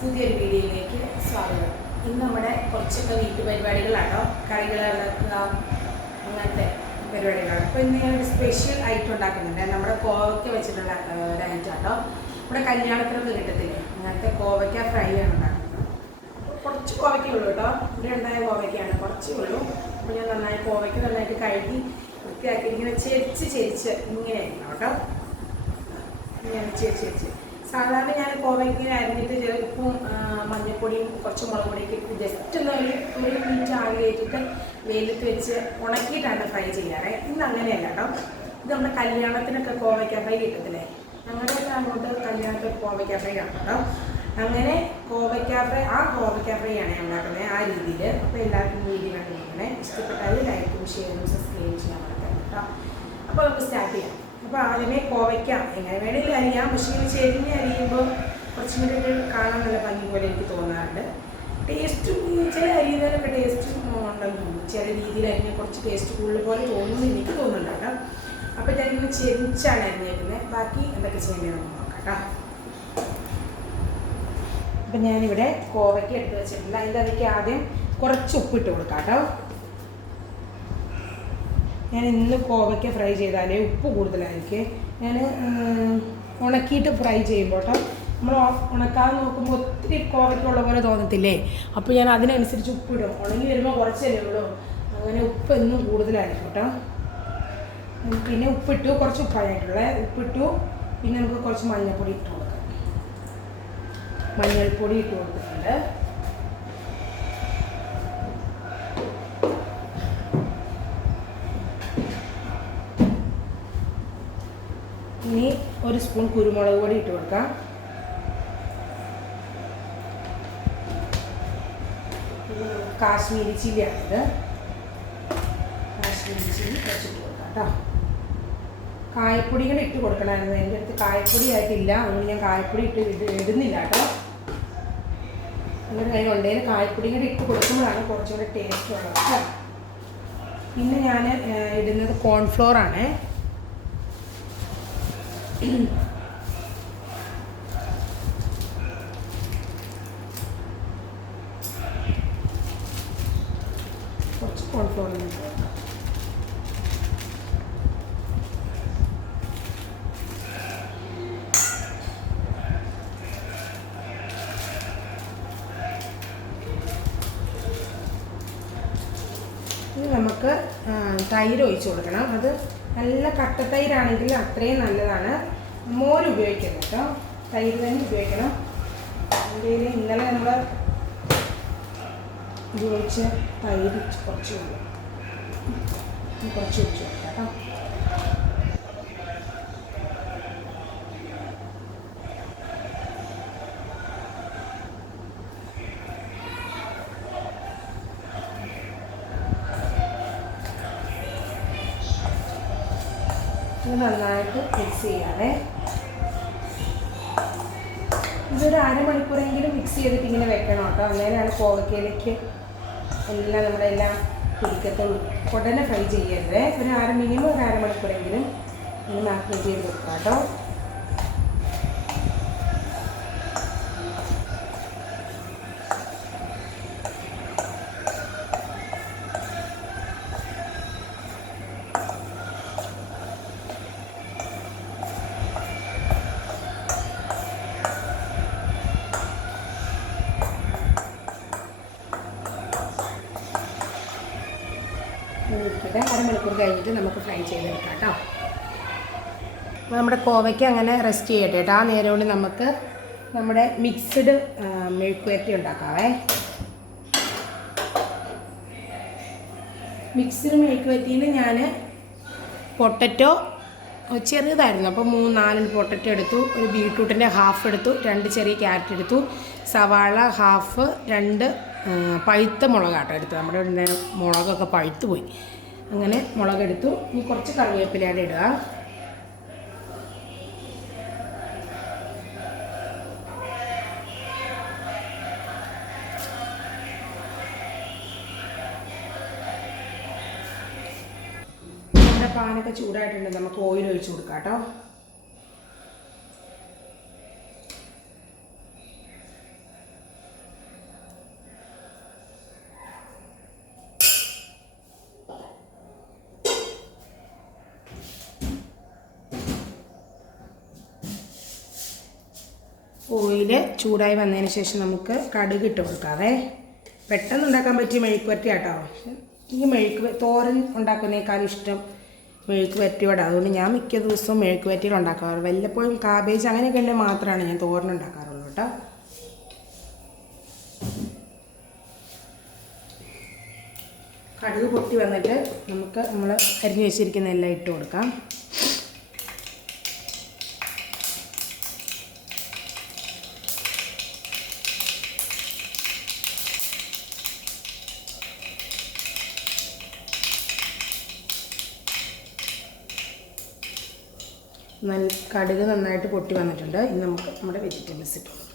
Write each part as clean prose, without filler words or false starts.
പുതിയൊരു വീഡിയോയിലേക്ക് സ്വാഗതം. ഇന്ന് നമ്മുടെ കുറച്ചൊക്കെ വീട്ടുപരിപാടികളാണോ, കറികൾ ഉണ്ടാക്കുക, അങ്ങനത്തെ പരിപാടികളാണ്. അപ്പോൾ ഇന്ന് ഞാനൊരു സ്പെഷ്യൽ ഐറ്റം ഉണ്ടാക്കുന്നുണ്ട്. നമ്മുടെ കോവയ്ക്ക വെച്ചിട്ടുള്ള ഒരു ഐറ്റം ആട്ടോ. നമ്മുടെ കല്യാണത്തിനൊക്കെ കിട്ടത്തില്ലേ, അങ്ങനത്തെ കോവയ്ക്ക ഫ്രൈ ആണ് ഉണ്ടാക്കുന്നത്. കുറച്ച് കോവയ്ക്കുള്ളൂ കേട്ടോ, ഇവിടെ ഉണ്ടായ കോവയ്ക്കാണ്, കുറച്ചേ ഉള്ളൂ. അപ്പോൾ ഞാൻ കോവയ്ക്ക് നന്നായിട്ട് കഴുകി വൃത്തിയാക്കി ഇങ്ങനെ ചെരിച്ച് ഇങ്ങനെ ആയിരിക്കണം കേട്ടോ. ഇങ്ങനെ ചെരിച്ച് സാധാരണ ഞാൻ കോവയ്ക്ക് അരിഞ്ഞിട്ട് ചില ഉപ്പും മഞ്ഞൾപ്പൊടിയും കുറച്ച് മുളക് പൊടിയൊക്കെ ഇട്ട് ജസ്റ്റ് ഒന്ന് ഒരു മിനിറ്റ് ആവി കയറ്റിട്ട് വെയിലത്ത് വെച്ച് ഉണക്കിയിട്ടാണ് ഫ്രൈ ചെയ്യാറ്. ഇന്ന് അങ്ങനെയല്ല കേട്ടോ. ഇത് നമ്മുടെ കല്യാണത്തിനൊക്കെ കോവയ്ക്ക ഫ്രൈ കിട്ടത്തില്ലേ, അങ്ങനെയൊക്കെ അങ്ങോട്ട് കല്യാണത്തിൽ കോവയ്ക്ക ഫ്രൈ ആണ് കേട്ടോ. അങ്ങനെ കോവയ്ക്ക ഫ്രൈ ആണ് ഞാൻ ഉണ്ടാക്കുന്നത് ആ രീതിയിൽ. അപ്പോൾ എല്ലാവർക്കും വീഡിയോ കണ്ടിരിക്കണേ. ഇഷ്ടപ്പെട്ടാൽ ലൈക്കും ഷെയറും സബ്സ്ക്രൈബ് ചെയ്യാൻ മറക്കരുത് കേട്ടോ. അപ്പോൾ നമുക്ക് സ്റ്റാർട്ട് ചെയ്യാം. അപ്പോൾ ആദ്യമേ കോവയ്ക്ക എങ്ങനെ വേണമെങ്കിലും അരിയാം, പക്ഷേ ഇങ്ങനെ ചെരിഞ്ഞ് അരിയുമ്പോൾ കുറച്ചും കൂടി കാണാൻ നല്ല ഭംഗി പോലെ എനിക്ക് തോന്നാറുണ്ട്. ടേസ്റ്റും ചില അരിയുന്നതിനൊക്കെ ടേസ്റ്റും ഉണ്ടെന്ന് തോന്നുന്നു. ചില രീതിയിൽ അരിഞ്ഞ കുറച്ച് ടേസ്റ്റ് കൂടുതൽ പോലെ തോന്നുന്നു എനിക്ക് തോന്നുന്നുണ്ട് കേട്ടോ. അപ്പോൾ ഞാനിങ്ങനെ ചെരിച്ചാണ് അരിഞ്ഞേക്കുന്നത്. ബാക്കി എന്തൊക്കെ ചെയ്യേണ്ടത് നമുക്ക് നോക്കാം കേട്ടോ. അപ്പം ഞാനിവിടെ കോവയ്ക്ക എടുത്ത് വെച്ചിട്ടുണ്ട്. അതിൻ്റെ അതിലേക്ക് ആദ്യം കുറച്ച് ഉപ്പിട്ട് കൊടുക്കാം കേട്ടോ. ഞാൻ ഇന്ന് കോവയ്ക്ക ഫ്രൈ ചെയ്താലേ ഉപ്പ് കൂടുതലായിരിക്കും. ഞാൻ ഉണക്കിയിട്ട് ഫ്രൈ ചെയ്യുമ്പോൾ കേട്ടോ, നമ്മൾ ഉണക്കാതെ നോക്കുമ്പോൾ ഒത്തിരി കോവയ്ക്കുള്ള പോലെ തോന്നത്തില്ലേ, അപ്പോൾ ഞാൻ അതിനനുസരിച്ച് ഉപ്പിടും. ഉണങ്ങി വരുമ്പോൾ കുറച്ചല്ലേ ഉള്ളൂ, അങ്ങനെ ഉപ്പ് എന്നും കൂടുതലായിരിക്കും കേട്ടോ. പിന്നെ ഉപ്പിട്ടു, കുറച്ച് ഉപ്പായിട്ടുള്ള ഉപ്പിട്ടു. പിന്നെ നമുക്ക് കുറച്ച് മഞ്ഞൾപ്പൊടി ഇട്ട് കൊടുക്കാം. മഞ്ഞൾപ്പൊടി ഇട്ട് കൊടുത്തിട്ടുണ്ട്. ഇനി ഒരു സ്പൂൺ കുരുമുളക് പൊടി ഇട്ട് കൊടുക്കാം. കാശ്മീരി ചില്ലിയാണിത്. കാശ്മീരി ചില്ലി വെച്ചിട്ട് കൊടുക്കാം കേട്ടോ. കായപ്പൊടി കൂടെ ഇട്ട് കൊടുക്കണമായിരുന്നു. എൻ്റെ അടുത്ത് കായപ്പൊടി ആയിട്ടില്ല, അതുകൊണ്ട് ഞാൻ കായപ്പൊടി ഇടുന്നില്ല കേട്ടോ. അങ്ങനെ ഉണ്ടെങ്കിൽ കായപ്പൊടി കൂടെ ഇട്ട് കൊടുക്കുമ്പോഴാണ് കുറച്ചുകൂടെ ടേസ്റ്റ് ഉള്ളത് കേട്ടോ. പിന്നെ ഞാൻ ഇടുന്നത് കോൺഫ്ലോർ ആണ്. കുറച്ച് കോൺഫ്ലോർ ഇനി നമുക്ക് തൈര് ഒഴിച്ച് കൊടുക്കണം. അത് നല്ല കട്ടത്തൈരാണെങ്കിൽ അത്രയും നല്ലതാണ്. മോര് ഉപയോഗിക്കണം കേട്ടോ, തൈര് തന്നെ ഉപയോഗിക്കണം. അതിൻ്റെ ഇന്നലെ നമ്മൾ ഉപയോഗിച്ച തൈര് കുറച്ച് ഒഴിച്ച് കൊടുക്കാം കേട്ടോ. ഇത് നന്നായിട്ട് മിക്സ് ചെയ്യാതെ ഇതൊരു അരമണിക്കൂറെങ്കിലും മിക്സ് ചെയ്തിട്ട് ഇങ്ങനെ വെക്കണം കേട്ടോ. അങ്ങനെയാണ് കോവയ്ക്കയിലേക്ക് എല്ലാം നമ്മളെല്ലാം പിടിക്കത്തുള്ളൂ. ഉടനെ ഫ്രൈ ചെയ്യരുത്. മിനിമം ഒരു അരമണിക്കൂറെങ്കിലും ഇങ്ങനെ മാഗ്നേറ്റ് ചെയ്ത് കൊടുക്കാം കേട്ടോ. അരമണിക്കൂർ കഴിഞ്ഞിട്ട് നമുക്ക് ഫ്രൈ ചെയ്തെടുക്കാം കേട്ടോ. അപ്പോൾ നമ്മുടെ കോവയ്ക്ക് അങ്ങനെ റെസ്റ്റ് ചെയ്യട്ടെ കേട്ടോ. ആ നേരം കൊണ്ട് നമുക്ക് നമ്മുടെ മിക്സ്ഡ് മെഴുക്കുവരട്ടി ഉണ്ടാക്കാവേ. മിക്സ്ഡ് മെഴുക്കുവരട്ടിയിൽ ഞാൻ പൊട്ടറ്റോ ചെറുതായിരുന്നു, അപ്പോൾ 3-4 പൊട്ടറ്റോ എടുത്തു, ഒരു ബീട്രൂട്ടിൻ്റെ ഹാഫ് എടുത്തു, 2 ചെറിയ ക്യാരറ്റ് എടുത്തു, സവാള ഹാഫ്, 2 പഴുത്ത മുളകാട്ടോ എടുത്തു. നമ്മുടെ മുളകൊക്കെ പഴുത്ത് പോയി. അങ്ങനെ മുളകെടുത്തു. ഇനി കുറച്ച് കറിവേപ്പിലയുടെ ഇടുക. നമ്മുടെ പാനൊക്കെ ചൂടായിട്ടുണ്ട്, നമുക്ക് ഓയിൽ ഒഴിച്ച് കൊടുക്കാം കേട്ടോ. ഓയിൽ ചൂടായി വന്നതിന് ശേഷം നമുക്ക് കടുക് ഇട്ട് കൊടുക്കാവേ. പെട്ടെന്ന് ഉണ്ടാക്കാൻ പറ്റിയ മെഴുക്ക് വരട്ടി കേട്ടോ. ഈ തോരൻ ഉണ്ടാക്കുന്നതിനേക്കാളും ഇഷ്ടം മെഴുക്ക് വരട്ടിയോടെ. അതുകൊണ്ട് ഞാൻ മിക്ക ദിവസവും മെഴുക്ക് വരട്ടിയിൽ ഉണ്ടാക്കാറ്. വല്ലപ്പോഴും കാബേജ് അങ്ങനെയൊക്കെ ഉണ്ടെങ്കിൽ മാത്രമാണ് ഞാൻ തോരൻ ഉണ്ടാക്കാറുള്ളൂ കേട്ടോ. കടുക് പൊട്ടി വന്നിട്ട് നമുക്ക് നമ്മൾ അരിഞ്ഞ് വെച്ചിരിക്കുന്ന എല്ലാം ഇട്ട് കൊടുക്കാം. കടുക് നന്നായിട്ട് പൊട്ടി വന്നിട്ടുണ്ട്. ഇനി നമുക്ക് നമ്മുടെ വെജിറ്റബിൾസ് ഇട്ട് കൊടുക്കാം.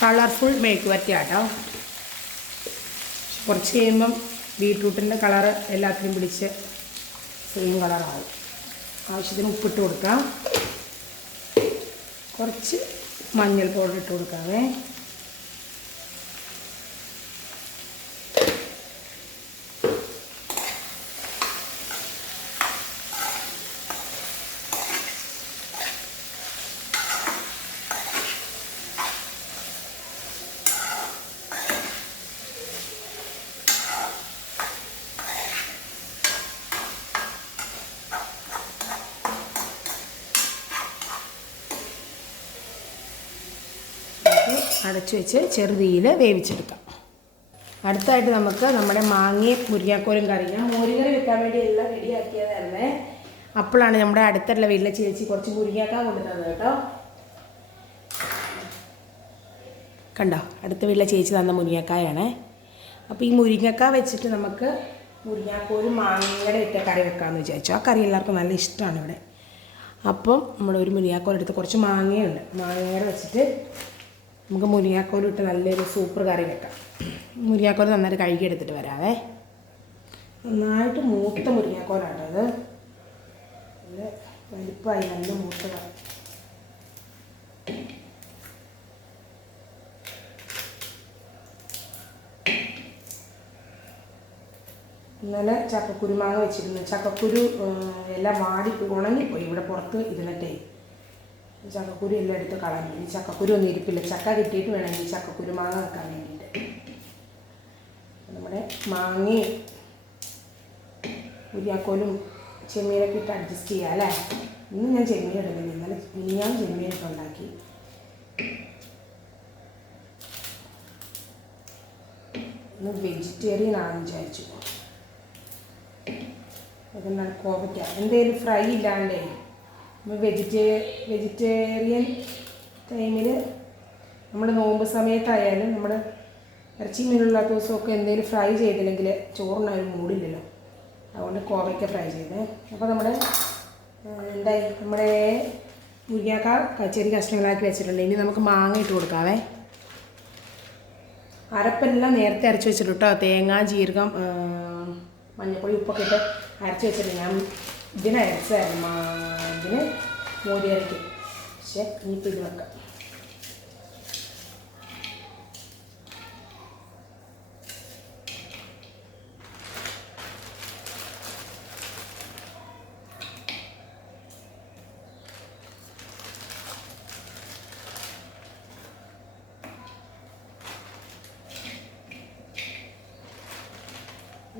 കളർഫുൾ മെഴുക്ക് വരട്ടിയാട്ടോ. കുറച്ച് കഴിയുമ്പം ബീട്രൂട്ടിൻ്റെ കളറ് എല്ലാത്തിനും പിടിച്ച് സെയിം കളറാകും. ആവശ്യത്തിന് ഉപ്പിട്ട് കൊടുക്കാം. കുറച്ച് മഞ്ഞൾ പൗഡർ ഇട്ട് കൊടുക്കാവേ. അടച്ചു വെച്ച് ചെറുതീയിൽ വേവിച്ചെടുക്കാം. അടുത്തായിട്ട് നമുക്ക് നമ്മുടെ മാങ്ങയും മുരിങ്ങാക്കോലും കറി, ഞാൻ മോരുകറി വെക്കാൻ വേണ്ടി എല്ലാം റെഡിയാക്കിയതല്ലേ. അപ്പോഴാണ് നമ്മുടെ അടുത്തുള്ള വീട്ടിലെ ചേച്ചി കുറച്ച് മുരിങ്ങാക്ക കൊണ്ടുതന്നത് കേട്ടോ. കണ്ടോ, അടുത്ത വീട്ടിലെ ചേച്ചി തന്ന മുരിങ്ങക്കായാണ്. അപ്പോൾ ഈ മുരിങ്ങക്ക വെച്ചിട്ട് നമുക്ക് മുരിങ്ങാക്കോലും മാങ്ങയുടെ ഇട്ട കറി വെക്കാമെന്ന് വിചാരിച്ചു. ആ കറി എല്ലാവർക്കും നല്ല ഇഷ്ടമാണ് ഇവിടെ. അപ്പം നമ്മളൊരു മുരിങ്ങാക്കോലെടുത്ത് കുറച്ച് മാങ്ങയുണ്ട്, മാങ്ങയുടെ വെച്ചിട്ട് നമുക്ക് മുരിങ്ങാക്കോലും ഇട്ട് നല്ലൊരു സൂപ്പർ കറി വെക്കാം. മുരിങ്ങാക്കോൽ നന്നായിട്ട് കഴുകിയെടുത്തിട്ട് വരാവേ. നന്നായിട്ട് മൂത്ത മുരിങ്ങാക്കോലാണ് അത്. നല്ല വലിപ്പമായി നല്ല മൂത്ത കറി. ഇന്നലെ ചക്കക്കുരു മാങ്ങ വെച്ചിരുന്നു. ചക്കക്കുരു എല്ലാം ഉണങ്ങിപ്പോയി ഇവിടെ പുറത്ത് ഇരുന്നിട്ടേ. ചക്കക്കുരു എല്ലാം എടുത്ത് കളഞ്ഞു. ഈ ചക്കക്കുരു ഒന്നും ഇരിപ്പില്ല. ചക്ക കിട്ടിയിട്ട് വേണമെങ്കിൽ ഈ ചക്കക്കുരു മാങ്ങ വെക്കാൻ വേണ്ടിയിട്ട്. നമ്മുടെ മാങ്ങയും മുരിങ്ങാക്കോലും ചെമ്മീനൊക്കെ ഇട്ട് അഡ്ജസ്റ്റ് ചെയ്യാം അല്ലേ. ഇന്ന് ഞാൻ ചെമ്മീൻ ഇടുന്നില്ല, ഇന്നലെ ഞാൻ ചെമ്മീനൊക്കെ ഉണ്ടാക്കി. ഇന്ന് വെജിറ്റേറിയൻ ആണെന്ന് വിചാരിച്ചു. അതെന്നാൽ കോവയ്ക്ക എന്തെങ്കിലും ഫ്രൈ ഇല്ലാണ്ടേ വെജിറ്റേറിയൻ ടൈമിൽ നമ്മുടെ നോമ്പ് സമയത്തായാലും നമ്മുടെ ഇറച്ചി മീനുള്ളാത്ത ദിവസമൊക്കെ എന്തെങ്കിലും ഫ്രൈ ചെയ്തില്ലെങ്കിൽ ചോറിനൊരു മൂടില്ലല്ലോ. അതുകൊണ്ട് കോവയ്ക്ക ഫ്രൈ ചെയ്തേ. അപ്പോൾ നമ്മുടെ എന്തായി, നമ്മുടെ മുരിങ്ങാക്ക ചെറിയ കഷ്ണങ്ങളാക്കി വെച്ചിട്ടുണ്ട്. ഇനി നമുക്ക് മാങ്ങ ഇട്ട് കൊടുക്കാവേ. അരപ്പെല്ലാം നേരത്തെ അരച്ച് വെച്ചിട്ട് കേട്ടോ. തേങ്ങ, ജീരകം, മഞ്ഞൾപ്പൊടി, ഉപ്പൊക്കെ ഇട്ട് അരച്ച് വെച്ചിട്ട് ഞാൻ ഇതിനരച്ചായിരുന്നു ഇതിന് മോര് കറിക്ക്. പക്ഷേ ഇനിയിപ്പോൾ ഇത് വെക്കാം.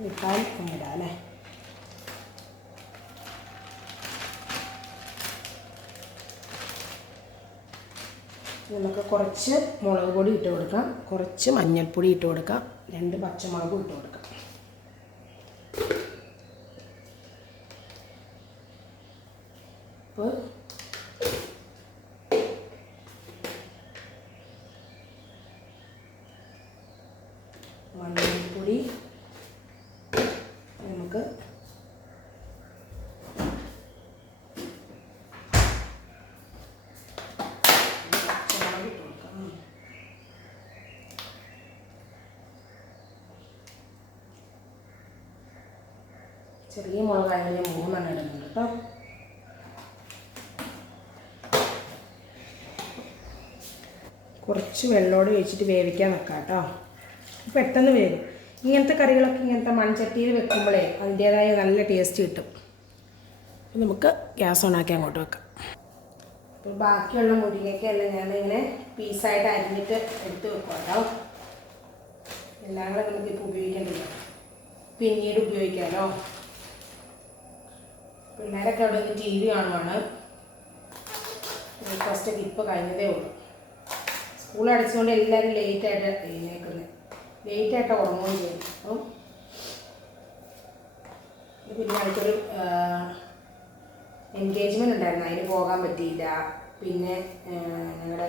ഇട്ടാൽ ഇടാം അല്ലേ. നമുക്ക് കുറച്ച് മുളക് പൊടി ഇട്ട് കൊടുക്കാം, കുറച്ച് മഞ്ഞൾപ്പൊടി ഇട്ട് കൊടുക്കാം, 2 പച്ചമുളകും ഇട്ട് കൊടുക്കാം. അപ്പോൾ മഞ്ഞൾപ്പൊടി നമുക്ക് ചെറിയ മുളകായാലും ഞാൻ 3 ഇടുന്നുണ്ട് കേട്ടോ. കുറച്ച് വെള്ളമോട് ഒഴിച്ചിട്ട് വേവിക്കാൻ വെക്കാം കേട്ടോ. പെട്ടെന്ന് വേവും. ഇങ്ങനത്തെ കറികളൊക്കെ ഇങ്ങനത്തെ മൺചട്ടിയിൽ വെക്കുമ്പോഴേ അതിൻ്റേതായ നല്ല ടേസ്റ്റ് കിട്ടും. അപ്പോൾ നമുക്ക് ഗ്യാസ് ഓണാക്കി അങ്ങോട്ട് വെക്കാം. അപ്പോൾ ബാക്കിയുള്ള മുരിങ്ങയ്ക്കെല്ലാം ഞാനിങ്ങനെ പീസായിട്ട് അരിഞ്ഞിട്ട് എടുത്ത് വെക്കാം കേട്ടോ. എല്ലാം കൂടെ നമുക്കിപ്പോൾ ഉപയോഗിക്കേണ്ടില്ല, പിന്നീട് ഉപയോഗിക്കാമല്ലോ. പിള്ളേരൊക്കെ അവിടെ നിന്ന് TV കാണുവാണ്. ബ്രേക്ക്ഫാസ്റ്റൊക്കെ ഇപ്പോൾ കഴിഞ്ഞതേ ഉള്ളൂ. സ്കൂൾ അടച്ചുകൊണ്ട് എല്ലാവരും ലേറ്റായിട്ട് എഴുന്നേക്കുന്നത്, ലേറ്റായിട്ട് ഉറങ്ങുകയും ചെയ്യും. അപ്പം പിന്നെ അടുത്തൊരു എൻഗേജ്മെൻ്റ് ഉണ്ടായിരുന്നു, അതിന് പോകാൻ പറ്റിയില്ല. പിന്നെ ഞങ്ങളുടെ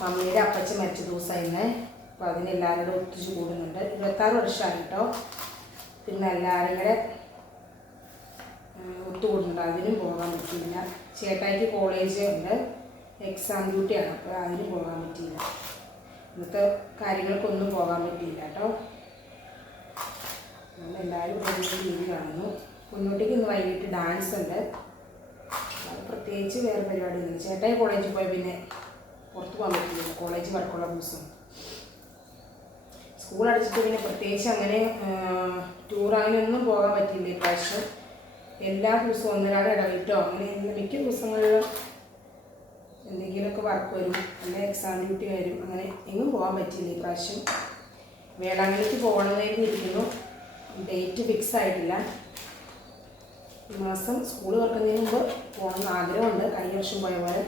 മമ്മിയുടെ അപ്പച്ചൻ മരിച്ച ദിവസമായിരുന്നേ. അപ്പോൾ അതിനെല്ലാവരും കൂടെ ഒത്തിച്ച് കൂടുന്നുണ്ട്. 26 വർഷമായി കേട്ടോ. പിന്നെ എല്ലാവരും കൂടെ ഒത്തുകൂടുന്നുണ്ട്, അതിനും പോകാൻ പറ്റിയില്ല. ചേട്ടായിക്ക് കോളേജ് ഉണ്ട്, എക്സാം ഡ്യൂട്ടിയാണ്, അപ്പോൾ അതിനും പോകാൻ പറ്റിയില്ല. ഇന്നത്തെ കാര്യങ്ങൾക്കൊന്നും പോകാൻ പറ്റിയില്ല കേട്ടോ. നമ്മളെല്ലാവരും TV കാണുന്നു. മുന്നോട്ടേക്ക് ഇന്ന് വൈകിട്ട് ഡാൻസ് ഉണ്ട്, അത് പ്രത്യേകിച്ച് വേറെ പരിപാടിയൊന്നുമില്ല. ചേട്ടായി കോളേജിൽ പോയി പിന്നെ പുറത്ത് പോകാൻ പറ്റില്ല, കോളേജ് വർക്കുള്ള ദിവസം. സ്കൂൾ അടച്ചിട്ട് പിന്നെ പ്രത്യേകിച്ച് അങ്ങനെ ടൂർ അങ്ങനെയൊന്നും പോകാൻ പറ്റില്ല ഇപ്രാവശ്യം. എല്ലാ ദിവസവും ഒന്നരാടെ ഇടവിട്ടോ അങ്ങനെ മിക്ക ദിവസങ്ങളിലും എന്തെങ്കിലുമൊക്കെ വർക്ക് വരും, അല്ലെങ്കിൽ എക്സാം ഡ്യൂട്ടി വരും. അങ്ങനെ എങ്ങും പോകാൻ പറ്റില്ല ഇപ്രാവശ്യം. വേളാങ്കണ്ണിക്ക് പോകണമെന്ന് ഇരിക്കുന്നു, ഡേറ്റ് ഫിക്സ് ആയിട്ടില്ല. ഈ മാസം സ്കൂൾ തുറക്കുന്നതിന് മുമ്പ് പോകണമെന്ന് ആഗ്രഹമുണ്ട്. കഴിഞ്ഞ വർഷം പോയ പോലെ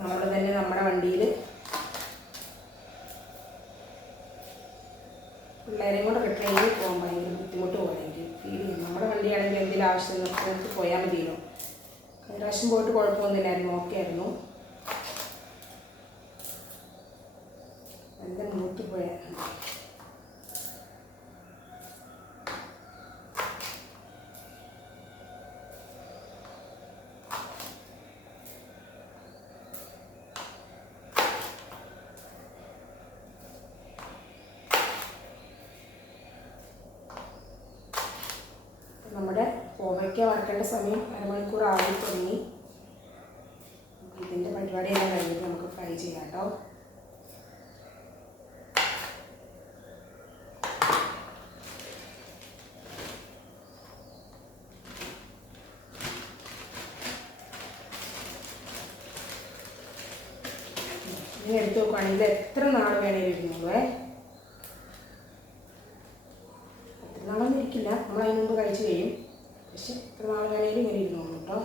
നമ്മൾ തന്നെ നമ്മുടെ വണ്ടിയിൽ പിള്ളേരെയും കൊണ്ട് ട്രെയിനിൽ പോകാൻ ഭയങ്കര ബുദ്ധിമുട്ട് പോലെ എനിക്ക് ഫീൽ ചെയ്യും. നമ്മുടെ വണ്ടിയാണെങ്കിൽ എന്തെങ്കിലും ആവശ്യം നിർത്തി പോയാൽ മതിയല്ലോ. കഴിഞ്ഞ പ്രാവശ്യം പോയിട്ട് കുഴപ്പമൊന്നുമില്ലായിരുന്നു, ഓക്കെ ആയിരുന്നു. നല്ല മൂത്ത് പോയാൽ നമ്മുടെ കോവയ്ക്ക വറക്കേണ്ട സമയം അരമണിക്കൂർ ആയി തുടങ്ങി. ഇതിൻ്റെ പരിപാടിയെല്ലാം കഴിഞ്ഞിട്ട് നമുക്ക് ഫ്രൈ ചെയ്യാം കേട്ടോ. ഇനി എടുത്ത് നോക്കുകയാണെങ്കിൽ എത്ര നാൾ വേണേലും ഇരുന്നുള്ളൂ. എത്ര നാളൊന്നും ഇരിക്കില്ല, നമ്മൾ അതിന് മുമ്പ് കഴിച്ച് കഴിയും. പക്ഷെ എത്ര നാൾ വേണേലും ഇങ്ങനെ ഇരുന്നോളൂ കേട്ടോ.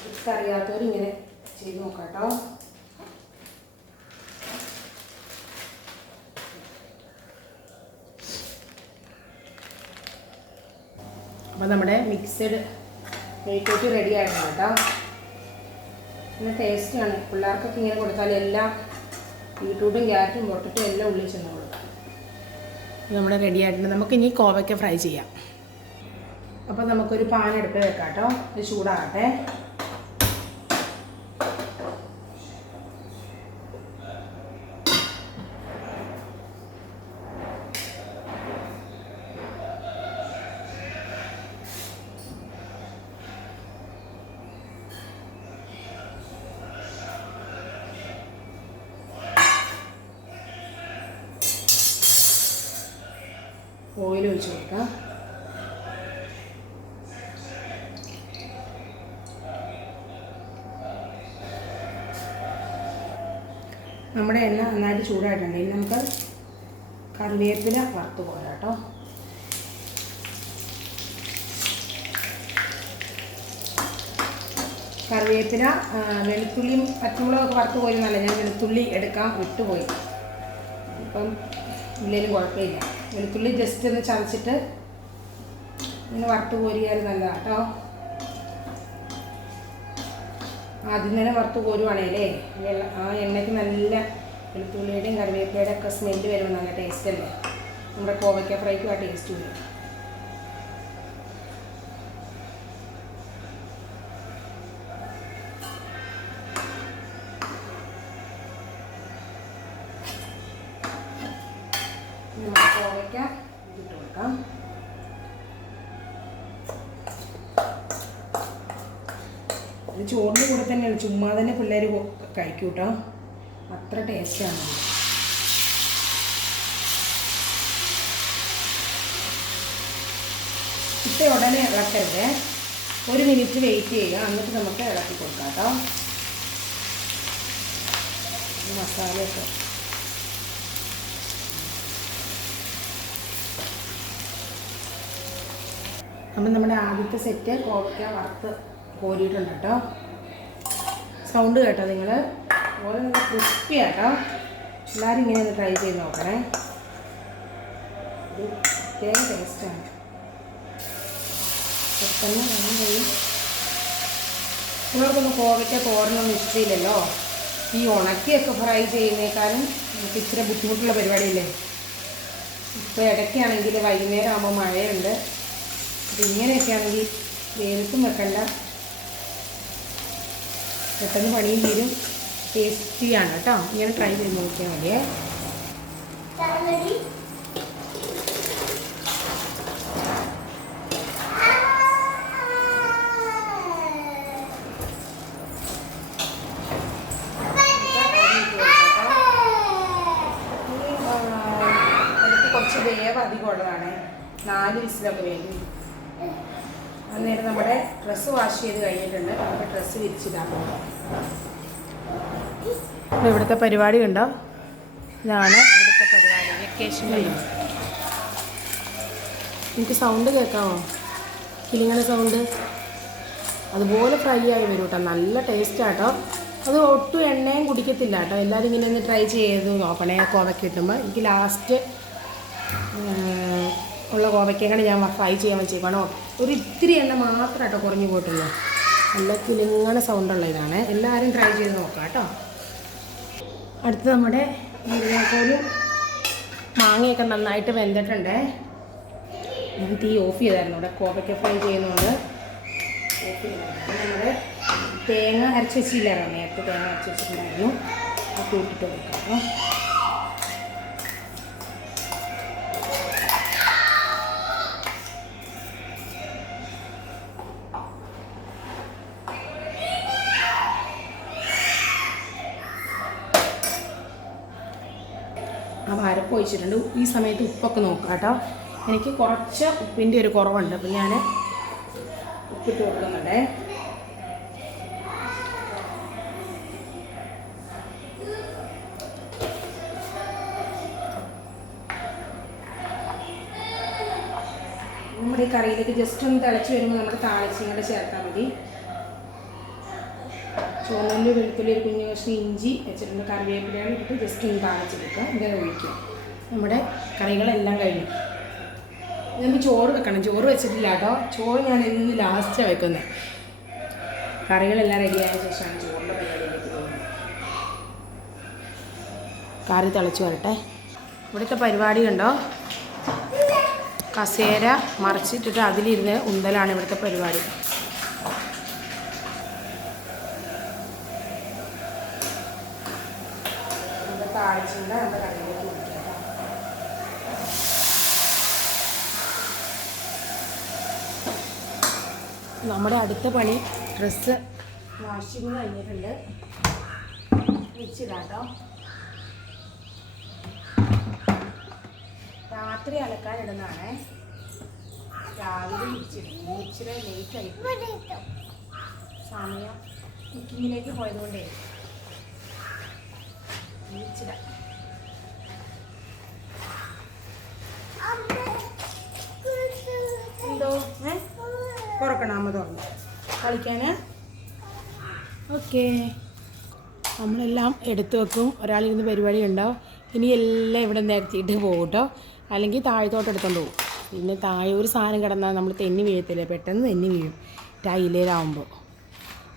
ട്രിക്സ് അറിയാത്തവർ ഇങ്ങനെ ചെയ്ത് നോക്കാം കേട്ടോ. അപ്പോൾ നമ്മുടെ മിക്സഡ് മെഴുക്കുവരട്ടി റെഡി ആയിരുന്നു കേട്ടോ. പിന്നെ ടേസ്റ്റാണ്. പിള്ളേർക്കൊക്കെ ഇങ്ങനെ കൊടുത്താൽ എല്ലാം ബീട്രൂട്ടും ക്യാരറ്റും പൊട്ടറ്റും എല്ലാം ഉള്ളിൽ ചെന്ന് കൊടുക്കാം. നമ്മുടെ റെഡി ആയിട്ടുണ്ട്. നമുക്കിനി കോവയ്ക്ക ഫ്രൈ ചെയ്യാം. അപ്പോൾ നമുക്കൊരു പാൻ അടുപ്പ് വെക്കാം കേട്ടോ. ഇത് ചൂടാകട്ടെ. ഓയിൽ ഒഴിച്ച് കൊടുക്കാം. നമ്മുടെ എണ്ണ നന്നായിട്ട് ചൂടായിട്ടുണ്ടെങ്കിൽ നമുക്ക് കറിവേപ്പില വറുത്ത് പോരാം കേട്ടോ. കറിവേപ്പില, വെളുത്തുള്ളിയും പച്ചമുളകൊക്കെ വറുത്ത് പോയിരുന്നല്ല, ഞാൻ വെളുത്തുള്ളി എടുക്കാൻ വിട്ടുപോയി. ഇപ്പം ഇല്ലെങ്കിലും കുഴപ്പമില്ല. വെളുത്തുള്ളി ജസ്റ്റ് ഒന്ന് ചതച്ചിട്ട് ഇങ്ങനെ വറുത്ത് കോരിയാൽ നല്ലതാണ് കേട്ടോ. ആദ്യം തന്നെ വറുത്ത് കോരുവാണേലേ ആ എണ്ണയ്ക്ക് നല്ല വെളുത്തുള്ളിയുടെയും കറിവേപ്പിലയുടെ ഒക്കെ സ്മെല്ല് വരുമ്പോൾ നല്ല ടേസ്റ്റ് അല്ലേ. നമ്മുടെ കോവയ്ക്ക ഫ്രൈക്കും ആ ടേസ്റ്റ് വരും. നമുക്ക് കോവയ്ക്ക ഇട്ട് കൊടുക്കാം. ഇത് ചോറിൻ്റെ കൂടെ തന്നെയാണ്, ചുമ്മാ തന്നെ പിള്ളേർ കഴിക്കും കേട്ടോ. അത്ര ടേസ്റ്റാണ്. ഇട്ട് ഉടനെ ഇളക്കരുത്, 1 മിനിറ്റ് വെയിറ്റ് ചെയ്യുക, എന്നിട്ട് നമുക്ക് ഇളക്കി കൊടുക്കാം കേട്ടോ. മസാലയൊക്കെ അപ്പം നമ്മുടെ ആദ്യത്തെ സെറ്റ് കോവയ്ക്ക വറുത്ത് കോരിയിട്ടുണ്ട് കേട്ടോ. സൗണ്ട് കേട്ടോ നിങ്ങൾ, അതുപോലെ നല്ല ക്രിസ്പി ആട്ടോ. എല്ലാവരും ഇങ്ങനെ ഒന്ന് ട്രൈ ചെയ്ത് നോക്കണേ, ഒരു പ്രത്യേക ടേസ്റ്റാണ്. പെട്ടെന്ന് ഞാൻ കഴിയും. നിങ്ങൾക്കൊന്നും കോവയ്ക്ക തോരനൊന്നും ഇഷ്ടമില്ലല്ലോ. ഈ ഉണക്കിയൊക്കെ ഫ്രൈ ചെയ്യുന്നേക്കാളും നമുക്ക് ഇച്ചിരി ബുദ്ധിമുട്ടുള്ള പരിപാടിയില്ലേ. ഇപ്പോൾ ഇടയ്ക്കാണെങ്കിൽ വൈകുന്നേരം ആകുമ്പോൾ മഴയുണ്ട്, അപ്പോൾ ഇങ്ങനെയൊക്കെ ആണെങ്കിൽ വേവിച്ചും വെക്കണ്ട, പെട്ടെന്ന് പണിയും തീരും, ടേസ്റ്റിയാണ് കേട്ടോ. ഇങ്ങനെ ട്രൈ ചെയ്ത് നോക്കിയാൽ മതിയേ. കുറച്ച് വേവ് അധികം ഉള്ളതാണ്, 4 വിസിലൊക്കെ വേണ്ടി. അന്നേരം നമ്മുടെ ഡ്രസ്സ് വാഷ് ചെയ്ത് കഴിഞ്ഞിട്ടുണ്ട്, നമുക്ക് ഡ്രസ്സ് വിരിച്ചിടാം. അപ്പോൾ ഇവിടുത്തെ പരിപാടി കണ്ടോ, ഇതാണ് ഇവിടുത്തെ പരിപാടി. വെക്കേഷൻ കഴിയും. എനിക്ക് സൗണ്ട് കേൾക്കാമോ? കിളിങ്ങളുടെ സൗണ്ട് അതുപോലെ ഫ്രൈ ആയി വരും കേട്ടോ. നല്ല ടേസ്റ്റാട്ടോ. അത് ഒട്ടും എണ്ണയും കുടിക്കത്തില്ല കേട്ടോ. എല്ലാവരും ഇങ്ങനെ ഒന്ന് ട്രൈ ചെയ്ത് നോക്കണേ. കോവയ്ക്ക കിട്ടുമ്പോൾ എനിക്ക് ലാസ്റ്റ് ഉള്ള കോവയ്ക്കാണ് ഞാൻ ഫ്രൈ ചെയ്യാൻ വെച്ചേക്കാണോ. ഒരു ഇത്തിരി എണ്ണ മാത്രം കേട്ടോ കുറഞ്ഞു പോയിട്ടുള്ളൂ. നല്ല കിളിങ്ങണ സൗണ്ടുള്ള ഇതാണ്. എല്ലാവരും ട്രൈ ചെയ്ത് നോക്കാം കേട്ടോ. അടുത്ത് നമ്മുടെ മുരിങ്ങാക്കോലും മാങ്ങയൊക്കെ നന്നായിട്ട് വെന്തിട്ടുണ്ട്. ഞാൻ തീ ഓഫ് ചെയ്തായിരുന്നു, ഇവിടെ കോവയ്ക്ക ഫ്രൈ ചെയ്യുന്നതുകൊണ്ട് ഓഫ് ചെയ്തായിരുന്നു. നമ്മുടെ തേങ്ങ അരച്ച് വെച്ചില്ലായിരുന്നു, നേരത്തെ തേങ്ങ അരച്ച് വെച്ചിട്ടുണ്ടായിരുന്നു, അത് കൂട്ടിട്ട് കൊടുക്കാം. ആ അരപ്പ് ഒഴിച്ചിട്ടുണ്ട്. ഈ സമയത്ത് ഉപ്പൊക്കെ നോക്കാം കേട്ടോ. എനിക്ക് കുറച്ച് ഉപ്പിൻ്റെ ഒരു കുറവുണ്ട്, അപ്പം ഞാൻ ഉപ്പിട്ട് കൊടുക്കുന്നുണ്ടേ. നമ്മുടെ ഈ കറിയിലേക്ക് ജസ്റ്റ് ഒന്ന് തിളച്ച് വരുമ്പോൾ നമ്മുടെ താളിച്ചും കൂടെ ചേർത്താൽ മതി. ചുവന്നുള്ളി, വെളുത്തുള്ളി, ഒരു കുഞ്ഞു കഷ്ണം ഇഞ്ചി വെച്ചിട്ടുണ്ട്, കറിവേപ്പിലയാണ് ഇട്ടിട്ട് ജസ്റ്റ് ഒന്ന് താളിച്ചെടുക്കുക. ഇങ്ങനെ ഒഴിക്കുക. നമ്മുടെ കറികളെല്ലാം കഴിഞ്ഞു. നമുക്ക് ചോറ് വെക്കണം. ചോറ് വെച്ചിട്ടില്ല കേട്ടോ. ചോറ് ഞാൻ ഇന്ന് ലാസ്റ്റാണ് വെക്കുന്നത്. കറികളെല്ലാം റെഡിയായ ശേഷമാണ് ചോറിൻ്റെ പരിപാടിയിലേക്ക് പോകുന്നത്. കറി തിളച്ച് വരട്ടെ. ഇവിടുത്തെ പരിപാടി കണ്ടോ, കസേര മറിച്ചിട്ടിട്ട് അതിലിരുന്ന് ഉന്തലാണ് ഇവിടുത്തെ പരിപാടി. താഴ്ചയുണ്ട്, നമ്മുടെ കറിയിലേക്ക് കൊടുക്കുക. നമ്മുടെ അടുത്ത പണി ഡ്രസ്സ് വാഷിങ് കഴിഞ്ഞിട്ടുണ്ട്, വെച്ചിടാട്ടോ. രാത്രി അലക്കാനിടുന്നതാണേ, രാവിലെ വിരിച്ചിടും. ഇച്ചിരി ലേറ്റായി സമയം കുക്കിങ്ങിലേക്ക് പോയതുകൊണ്ടേ വിരിച്ചിടാം. എന്തോ കുറക്കണം അമ്മ തുറന്നു കളിക്കാന്. ഓക്കെ, നമ്മളെല്ലാം എടുത്തു വെക്കും. ഒരാളിരുന്ന് പരിപാടി ഉണ്ടാവും. ഇനി എല്ലാം ഇവിടെ നിരത്തിയിട്ട് പോകും കേട്ടോ, അല്ലെങ്കിൽ താഴത്തോട്ട് എടുത്തോണ്ട് പോകും. പിന്നെ താഴെ ഒരു സാധനം കിടന്നാൽ നമ്മൾ തെന്നി വീഴത്തില്ല, പെട്ടെന്ന് തെന്നി വീഴും ടൈലേലാവുമ്പോൾ.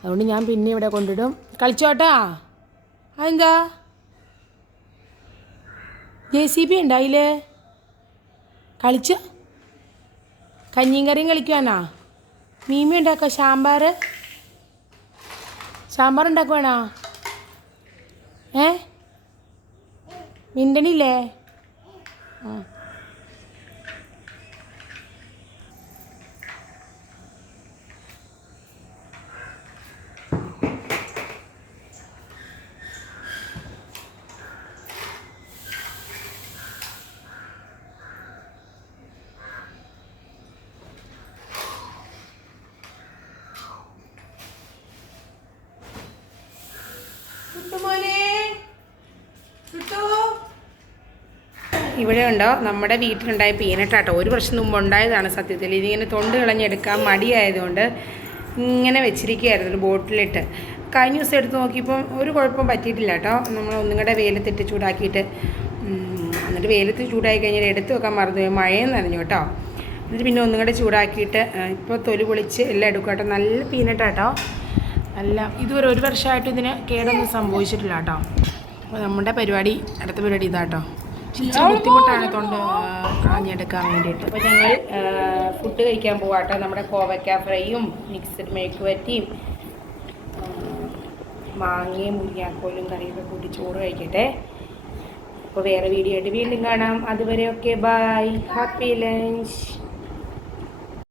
അതുകൊണ്ട് ഞാൻ പിന്നെ ഇവിടെ കൊണ്ടിടും. കളിച്ചോട്ടാ. അതെന്താ JCB ഉണ്ടോ അതിൽ? കളിച്ചോ. കഞ്ഞിയും കറിയും കളിക്കുവാനാ? മീമി ഉണ്ടാക്കുക. സാമ്പാർ ഉണ്ടാക്കുവാണോ? മിണ്ടണില്ലേ? ആ, ഇവിടെ ഉണ്ടോ നമ്മുടെ വീട്ടിലുണ്ടായ പീനട്ടാട്ടോ. ഒരു വർഷം മുമ്പ് ഉണ്ടായതാണ് സത്യത്തിൽ. ഇതിങ്ങനെ തൊണ്ട് കളഞ്ഞെടുക്കാൻ മടിയായതുകൊണ്ട് ഇങ്ങനെ വെച്ചിരിക്കുകയായിരുന്നു ഒരു ബോട്ടിലിട്ട്. കഴിഞ്ഞ ദിവസം എടുത്ത് നോക്കിയപ്പോൾ ഒരു കുഴപ്പം പറ്റിയിട്ടില്ല കേട്ടോ. നമ്മൾ ഒന്നും കൂടെ വെയിലത്തിട്ട് ചൂടാക്കിയിട്ട് എന്നിട്ട് വെയിലത്ത് ചൂടാക്കി കഴിഞ്ഞാൽ എടുത്ത് വെക്കാൻ മറന്നു, മഴയും നനഞ്ഞു കേട്ടോ. എന്നിട്ട് പിന്നെ ഒന്നും കൂടെ ചൂടാക്കിയിട്ട് ഇപ്പോൾ തൊലി പൊളിച്ച് എല്ലാം എടുക്കും കേട്ടോ. നല്ല പീനട്ടാട്ടോ. നല്ല ഇതുവരെ ഒരു വർഷമായിട്ട് ഇതിന് കേടൊന്നും സംഭവിച്ചിട്ടില്ല കേട്ടോ. അപ്പോൾ നമ്മുടെ പരിപാടി അടുത്ത പരിപാടി ഇതാട്ടോ. ഇച്ചിരി ബുദ്ധിമുട്ടാണ് തൊണ്ട് കളഞ്ഞെടുക്കാൻ വേണ്ടിയിട്ട്. അപ്പോൾ ഞങ്ങൾ ഫുഡ് കഴിക്കാൻ പോവാട്ടോ. നമ്മുടെ കോവയ്ക്ക ഫ്രൈയും മിക്സഡ് മെഴുക്കുവരട്ടിയും മാങ്ങയും മുരിങ്ങാക്കോലും കറിയൊക്കെ കൂട്ടി ചോറ് കഴിക്കട്ടെ. അപ്പോൾ വേറെ വീഡിയോ ആയിട്ട് വീണ്ടും കാണാം. അതുവരെ ഓക്കെ, ബൈ, ഹാപ്പി ലഞ്ച്.